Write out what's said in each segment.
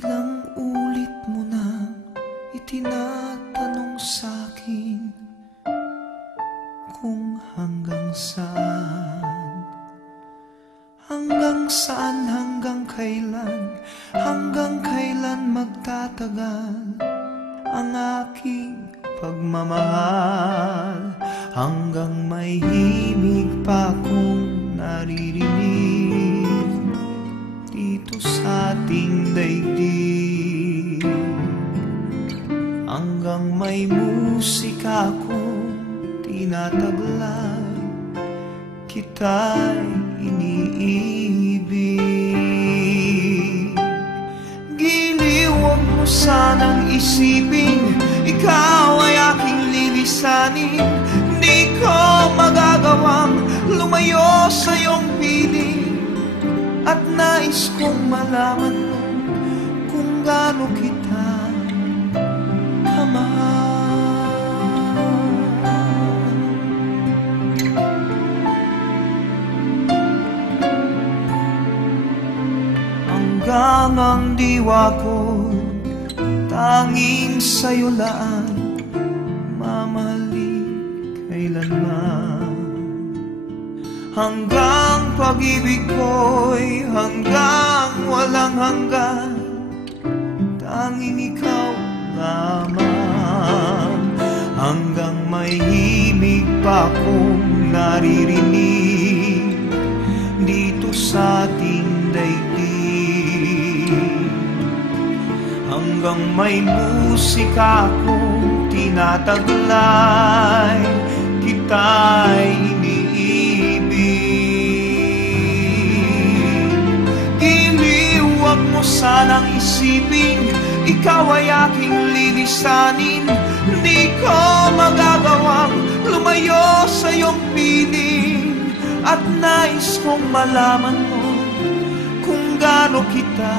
Ilang ulit mo na itinatanong sa'kin kung hanggang saan, hanggang kailan magtatagal ang aking pagmamahal, hanggang may himig pa akong naririnig dito sa ating daigdig, hanggang may musika akong tinataglay, kita'y iniibig. Giliw, huwag mo sanang isipin ikaw ay aking lilisanin. Di ko magagawang lumayo sa iyong piling, at nais kong malaman mo kung gaano kita kamahal. Hanggang ang diwa ko tanging sa'yo laan, mamahalin kailanman. Hanggang pag-ibig ko'y hanggang walang hanggan, tanging ikaw lamang. Hanggang may himig pa akong naririnig dito sa ating daigdig, hanggang may musika akong tinataglay, kita'y iniibig. Giliw, huwag mo sanang isipin ikaw ay aking lilisanin. Di ko magagawang lumayo sa iyong piling, at nais kong malaman mo kung gaano kita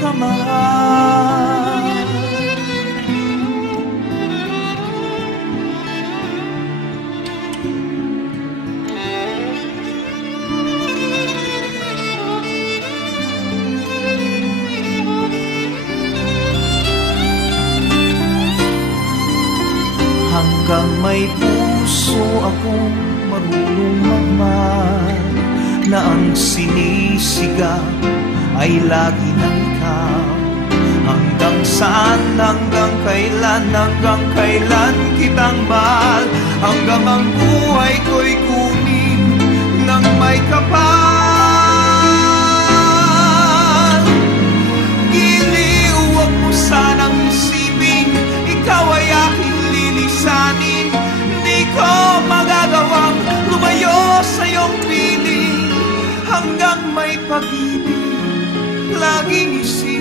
kamahal. Hanggang may puso akong marunong magmahal, na ang sinisigaw ay lagi ng ikaw. Hanggang saan, hanggang kailan kitang mahal, hanggang ang buhay ko'y kunin ng may kapal. Giliw, huwag mo sanang isipin ikaw ay aking lilisanin. Di ko magagawang lumayo sa iyong piling, hanggang may pag-ibig laging isip